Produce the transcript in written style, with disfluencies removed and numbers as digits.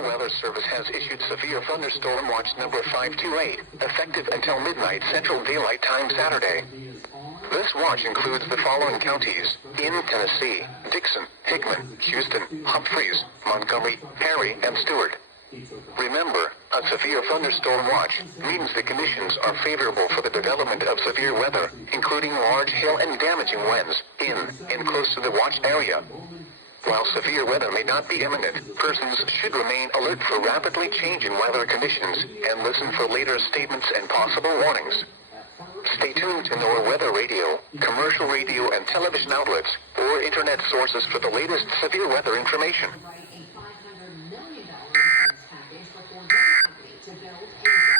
National Weather Service has issued Severe Thunderstorm Watch number 528, effective until midnight Central Daylight Time Saturday. This watch includes the following counties: in Tennessee: Dixon, Hickman, Houston, Humphreys, Montgomery, Perry, and Stewart. Remember, a severe thunderstorm watch means the conditions are favorable for the development of severe weather, including large hail and damaging winds, in and close to the watch area. While severe weather may not be imminent, persons should remain alert for rapidly changing weather conditions and listen for later statements and possible warnings. Stay tuned to NOAA Weather Radio, commercial radio and television outlets, or internet sources for the latest severe weather information. Write a $500 million package before your company to build a